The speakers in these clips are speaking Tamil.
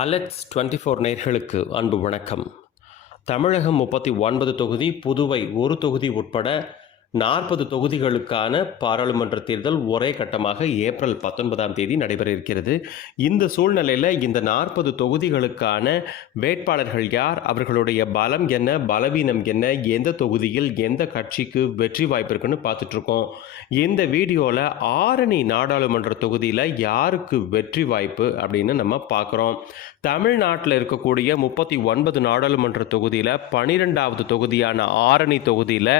அலெக்ஸ் டுவெண்ட்டி ஃபோர் நேர்களுக்கு அன்பு வணக்கம். தமிழகம் முப்பத்தி ஒன்பது தொகுதி புதுவை ஒரு தொகுதி உட்பட நாற்பது தொகுதிகளுக்கான பாராளுமன்ற தேர்தல் ஒரே கட்டமாக ஏப்ரல் பத்தொன்பதாம் தேதி நடைபெற இருக்கிறது. இந்த சூழ்நிலையில் இந்த நாற்பது தொகுதிகளுக்கான வேட்பாளர்கள் யார்? அவர்களுடைய பலம் என்ன? பலவீனம் என்ன? எந்த தொகுதியில் எந்த கட்சிக்கு வெற்றி வாய்ப்பு இருக்குன்னு பார்த்துட்ருக்கோம். இந்த வீடியோவில் ஆரணி நாடாளுமன்ற தொகுதியில் யாருக்கு வெற்றி வாய்ப்பு அப்படின்னு நம்ம பார்க்குறோம். தமிழ்நாட்டில் இருக்கக்கூடிய முப்பத்தி ஒன்பது நாடாளுமன்ற தொகுதியில் பனிரெண்டாவது தொகுதியான ஆரணி தொகுதியில்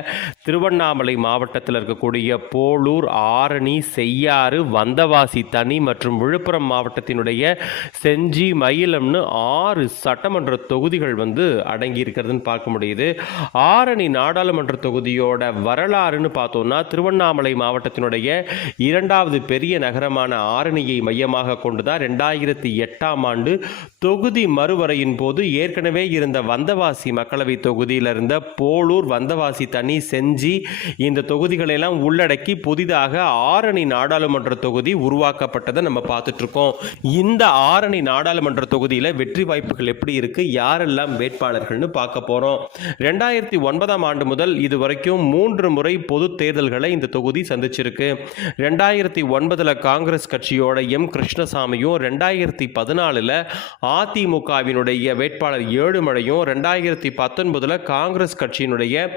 திருவண்ணாமலை மாவட்டத்தில் இருக்கக்கூடிய போலூர் ஆரணி செய்யாறு வந்தவாசி தனி மற்றும் விழுப்புரம் மாவட்டத்தினுடைய செஞ்சி மயிலம்னு ஆறு சட்டமன்ற தொகுதிகள் வந்து அடங்கி இருக்கிறதுன்னு பார்க்க முடியுது. ஆரணி நாடாளுமன்ற தொகுதியோட வரலாறுன்னு பார்த்தோம்னா திருவண்ணாமலை மாவட்டத்தினுடைய இரண்டாவது பெரிய நகரமான ஆரணியை மையமாக கொண்டுதான் ரெண்டாயிரத்தி எட்டாம் ஆண்டு தொகுதி மறுவரையின் போது ஏற்கனவே இருந்த வந்தவாசி மக்களவை தொகுதியில் இருந்த போலூர் வந்தவாசி தனி செஞ்சி இந்த தொகுதிகளெல்லாம் உள்ளடக்கி புதிதாக ஆரணி நாடாளுமன்ற தொகுதி உருவாக்கப்பட்டதை நம்ம பார்த்துட்ருக்கோம். இந்த ஆரணி நாடாளுமன்ற தொகுதியில் வெற்றி வாய்ப்புகள் எப்படி இருக்குது யாரெல்லாம் வேட்பாளர்கள்னு பார்க்க போகிறோம் ரெண்டாயிரத்தி ஒன்பதாம் ஆண்டு முதல் இது வரைக்கும் மூன்று முறை பொது தேர்தல்களை இந்த தொகுதி சந்திச்சிருக்கு. ரெண்டாயிரத்தி ஒன்பதில் காங்கிரஸ் கட்சியோட எம். கிருஷ்ணசாமியும் ரெண்டாயிரத்தி பதினாலில் அதிமுகவினுடைய வேட்பாளர் ஏழுமலையும் ரெண்டாயிரத்தி பத்தொன்பதில் காங்கிரஸ் கட்சியினுடைய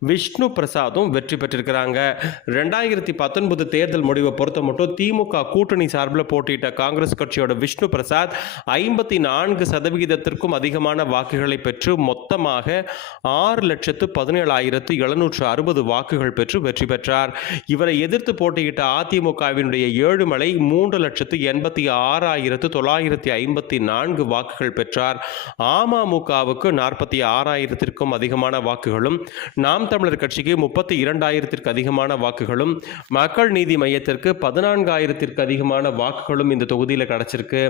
விஷ்ணு பிரசாதும் வெற்றி பெற்றிருக்கிறாங்க. ரெண்டாயிரத்தி பத்தொன்பது தேர்தல் முடிவை பொறுத்த மட்டும் திமுக கூட்டணி சார்பில் போட்டியிட்ட காங்கிரஸ் கட்சியோட விஷ்ணு பிரசாத் ஐம்பத்தி நான்கு சதவிகிதத்திற்கும் அதிகமான வாக்குகளை பெற்று மொத்தமாக ஆறு லட்சத்து பதினேழாயிரத்து எழுநூற்று அறுபது வாக்குகள் பெற்று வெற்றி பெற்றார். இவரை எதிர்த்து போட்டியிட்ட அதிமுகவினுடைய ஏழுமலை மூன்று லட்சத்து எண்பத்தி ஆறாயிரத்து தொள்ளாயிரத்தி ஐம்பத்தி நான்கு வாக்குகள் பெற்றார். அமமுகவுக்கு நாற்பத்தி ஆறாயிரத்திற்கும் அதிகமான வாக்குகளும் நாம் தமிழர் கட்சிக்கு முப்பத்தி இரண்டாயிரத்திற்கு அதிகமான வாக்குகளும் மக்கள் நீதி மையத்திற்கு பதினான்காயிரத்திற்கு அதிகமான வாக்குகளும் இந்த தொகுதியில் கிடச்சிருக்கு.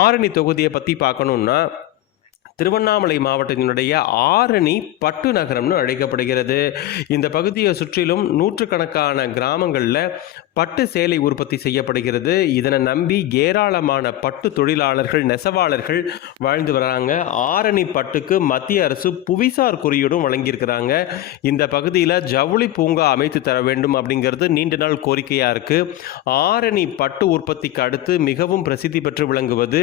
ஆரணி தொகுதியை பற்றி பார்க்கணுன்னா திருவண்ணாமலை மாவட்டத்தினுடைய ஆரணி பட்டு நகரம்னு அழைக்கப்படுகிறது. இந்த பகுதியை சுற்றிலும் நூற்றுக்கணக்கான கிராமங்களில் பட்டு சேலை உற்பத்தி செய்யப்படுகிறது. இதனை நம்பி ஏராளமான பட்டு தொழிலாளர்கள் நெசவாளர்கள் வாழ்ந்து வராங்க. ஆரணி பட்டுக்கு மத்திய அரசு புவிசார் குறியீடும் வழங்கியிருக்கிறாங்க. இந்த பகுதியில் ஜவுளி பூங்கா அமைத்து தர வேண்டும் அப்படிங்கிறது நீண்ட நாள் கோரிக்கையாக இருக்குது ஆரணி பட்டு உற்பத்திக்கு அடுத்து மிகவும் பிரசித்தி பெற்று விளங்குவது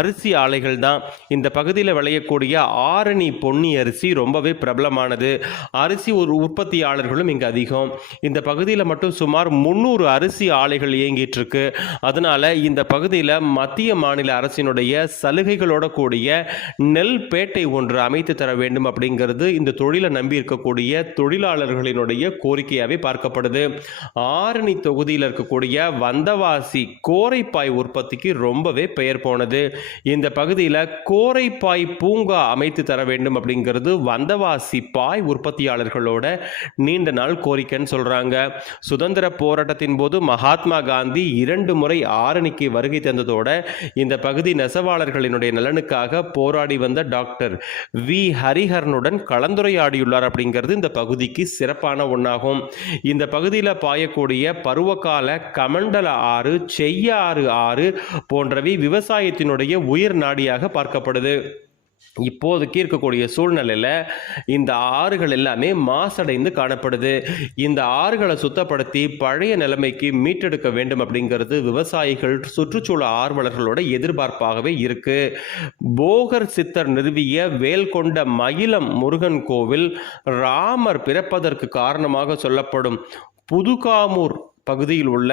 அரிசி ஆலைகள் தான். இந்த பகுதியில் விளையக்கூடிய ஆரணி பொன்னி அரிசி ரொம்பவே பிரபலமானது. அரிசி ஒரு உற்பத்தியாளர்களும் இங்கே அதிகம். இந்த பகுதியில் மட்டும் சுமார் முந்நூறு அரிசி ஆலைகள் இயங்கிட்டு இருக்கு அதனால இந்த பகுதியில் மத்திய மாநில அரசினுடைய சலுகைகளோட கூடிய நெல் பேட்டை ஒன்று அமைத்து தர வேண்டும் அப்படிங்கிறது இந்த தொழிலை நம்பி இருக்கக்கூடிய தொழிலாளர்களினுடைய கோரிக்கையாகவே பார்க்கப்படுது. ஆரணி தொகுதியில் இருக்கக்கூடிய வந்தவாசி கோரைப்பாய் உற்பத்திக்கு ரொம்பவே பெயர் போனது. இந்த பகுதியில் கோரைப்பாய் பூங்கா அமைத்து தர வேண்டும் அப்படிங்கிறது வந்தவாசி பாய் உற்பத்தியாளர்களோட நீண்ட நாள் கோரிக்கைன்னு சொல்றாங்க. சுதந்திர போராட்டத்தின் போது மகாத்மா காந்தி இரண்டு முறை ஆரணிக்கு வருகை தந்ததோட இந்த பகுதி நெசவாளர்களினுடைய நலனுக்காக போராடி வந்த டாக்டர் வி. ஹரிஹரனுடன் கலந்துரையாடியுள்ளார் அப்படிங்கிறது இந்த பகுதிக்கு சிறப்பான ஒன்றாகும் இந்த பகுதியில் பாயக்கூடிய பருவகால கமண்டல ஆறு செய்யாறு ஆறு போன்றவை விவசாயத்தினுடைய உயிர் நாடியாக பார்க்கப்படுது. இப்போதைக்கு இருக்கக்கூடிய சூழ்நிலையில் இந்த ஆறுகள் எல்லாமே மாசடைந்து காணப்படுது. இந்த ஆறுகளை சுத்தப்படுத்தி பழைய நிலைமைக்கு மீட்டெடுக்க வேண்டும் அப்படிங்கிறது விவசாயிகள் சுற்றுச்சூழல் ஆர்வலர்களோட எதிர்பார்ப்பாகவே இருக்கு. போகர் சித்தர் நிறுவிய வேல்கொண்ட மயிலம் முருகன் கோவில் ராமர் பிறப்பதற்கு காரணமாக சொல்லப்படும் புதுகாமூர் பகுதியில் உள்ள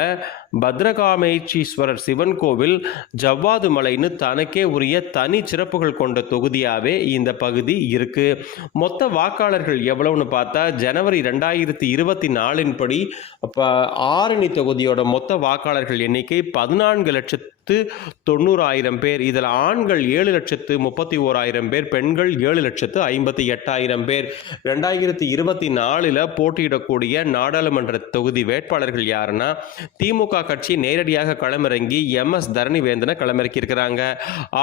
பத்ரகாமேச்சீஸ்வரர் சிவன் கோவில் ஜவ்வாது மலைன்னு தனக்கே உரிய தனி சிறப்புகள் கொண்ட தொகுதியாகவே இந்த பகுதி இருக்கு. மொத்த வாக்காளர்கள் எவ்வளவுன்னு பார்த்தா ஜனவரி ரெண்டாயிரத்தி இருபத்தி நாலின் படி ஆரணி தொகுதியோட மொத்த வாக்காளர்கள் எண்ணிக்கை பதினான்கு லட்சத்து தொண்ணூறாயிரம் பேர். இதில் ஆண்கள் ஏழு லட்சத்து முப்பத்தி ஓராயிரம் பேர் பெண்கள் ஏழு லட்சத்து ஐம்பத்தி எட்டாயிரம் பேர். ரெண்டாயிரத்தி இருபத்தி நாலில் போட்டியிடக்கூடிய நாடாளுமன்ற தொகுதி வேட்பாளர்கள் யாருன்னா திமுக கட்சி நேரடியாக களமிறங்கி எம் எஸ் தரணிவேந்தனை களமிறக்கியிருக்கிறாங்க.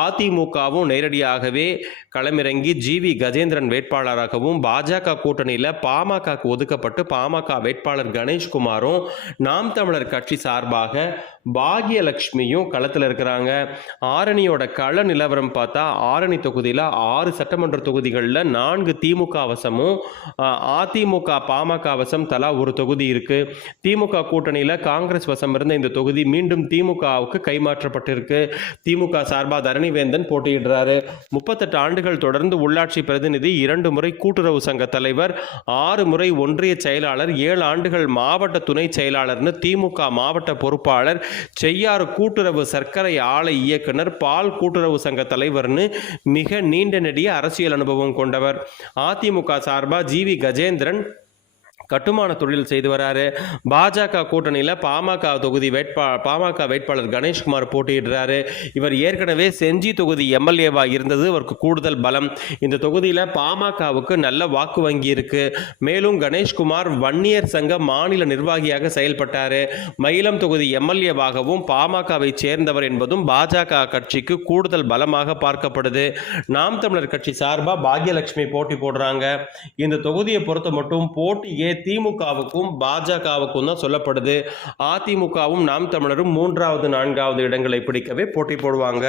அதிமுகவும் நேரடியாகவே களமிறங்கி ஜி வி கஜேந்திரன் வேட்பாளராகவும் பாஜக கூட்டணியில் பாமகக்கு ஒதுக்கப்பட்டு பாமக வேட்பாளர் கணேஷ்குமாரும் நாம் தமிழர் கட்சி சார்பாக பாகியலட்சுமியும் களத்தில் இருக்கிறாங்க. ஆரணியோட கள நிலவரம் பார்த்தா ஆரணி தொகுதியில் ஆறு சட்டமன்ற தொகுதிகளில் நான்கு திமுக வசமும் அதிமுக பாமக வசம் தலா ஒரு தொகுதி இருக்குது திமுக கூட்டணியில் காங்கிரஸ் வசம் இருந்த இந்த தொகுதி மீண்டும் திமுகவுக்கு கைமாற்றப்பட்டிருக்கு. திமுக சார்பாக தரணிவேந்தன் போட்டியிடுறாரு. முப்பத்தெட்டு ஆண்டுகள் தொடர்ந்து உள்ளாட்சி பிரதிநிதி இரண்டு முறை கூட்டுறவு சங்க தலைவர் ஆறு முறை ஒன்றிய செயலாளர் ஏழு ஆண்டுகள் மாவட்ட துணை செயலாளர்னு திமுக மாவட்ட பொறுப்பாளர் செய்யாறு கூட்டுறவு சர்க்கரை ஆலை இயக்குனர் பால் கூட்டுறவு சங்க தலைவர்னு மிக நீண்ட நெடிய அரசியல் அனுபவம் கொண்டவர். அதிமுக சார்பா ஜிவி கஜேந்திரன் கட்டுமான தொழில் செய்து வராரு. பாஜக கூட்டணியில் பாமக தொகுதி வேட்பா பாமக வேட்பாளர் கணேஷ்குமார் போட்டியிடுறாரு. இவர் ஏற்கனவே செஞ்சி தொகுதி எம்எல்ஏவாக இருந்தது. இவருக்கு கூடுதல் பலம். இந்த தொகுதியில் பாமகவுக்கு நல்ல வாக்கு வங்கி இருக்கு. மேலும் கணேஷ்குமார் வன்னியர் சங்க மாநில நிர்வாகியாக செயல்பட்டார். மயிலம் தொகுதி எம்எல்ஏவாகவும் பாமகவை சேர்ந்தவர் என்பதும் பாஜக கட்சிக்கு கூடுதல் பலமாக பார்க்கப்படுது. நாம் தமிழர் கட்சி சார்பாக பாக்யலட்சுமி போட்டி போடுறாங்க. இந்த தொகுதியை பொறுத்த மட்டும் போட்டியே திமுகவுக்கும் பாஜகவுக்கும் தான் சொல்லப்படுது. அதிமுகவும் நாம் தமிழரும் மூன்றாவது நான்காவது இடங்களை பிடிக்கவே போட்டி போடுவாங்க.